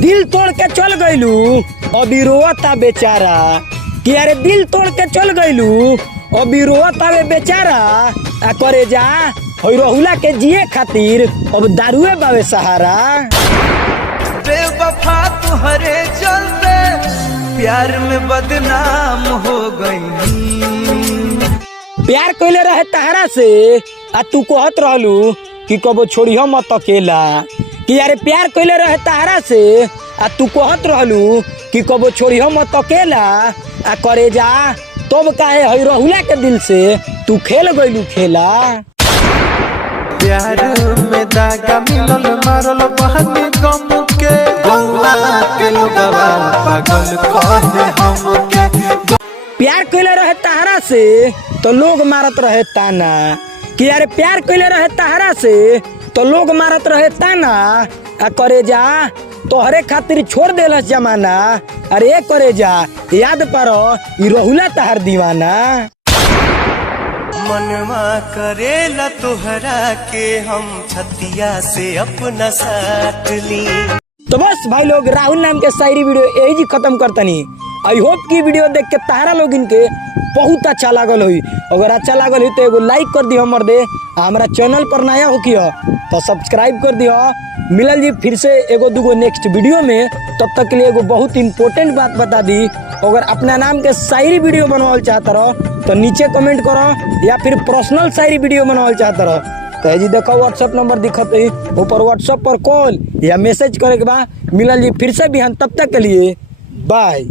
दिल तोड़ के चल गईलू अभी रोता बेचारा कि अरे दिल तोड़ के चल गईलू अभी रोता बेचारा आ करे जा और रहुला के जिए खातिर अब दारुए बावे सहारा। बेवफा तुहरे चलते प्यार में बदनाम हो गई। प्यार कइले रहे तहरा से आ तू कहत रहलू कि कबो छोड़ी हम मत अकेला कि अरे प्यार कइले रहे तहरा से आ तू कहत रहलू कि कबो छोड़ी हम मत अकेला आ करे जा तब काहे है रहुला के दिल से तू खेल गइलू खेला। प्यार में दागा मिलल मारल बहनी गम के गौवा के लोगवा पागल कहे हमके। प्यार कइले रहे तहरा से तो लोग मारत रहे ताना कि अरे प्यार कइले रहे तहरा से तो लोग मारत रहे ताना आ करे जा तोहरे खातिर छोड़ देलस जमाना। अरे करे जा याद पारो ई रहुला तहर दीवाना। मनवा करेला तोहरा के हम छतिया से अपना साथ ली। तो बस भाई लोग राहुल नाम के शायरी वीडियो यही जी खत्म करतनी। आई होप की वीडियो देख के तारा लोग इनके बहुत अच्छा लागल हुई। अगर अच्छा लागल हुई तो एगो लाइक कर दियो हमर दे। हमारा चैनल पर नया हो किया तो सब्सक्राइब कर दियो। मिलल जी फिर से एगो दूगो नेक्स्ट वीडियो में। तब तक के लिए एगो बहुत इंपॉर्टेंट बात बता दी, अगर अपना नाम के शायरी वीडियो बनवाल चाहता रहो तो नीचे कमेंट करो या फिर पर्सनल शायरी वीडियो बनवाल चाहता रहो तो जी देखो व्हाट्सएप नंबर दिखत है ऊपर, व्हाट्सएप पर कॉल या मैसेज करे के बाद मिलल जी फिर से भी हम। तब तक के लिए बाय।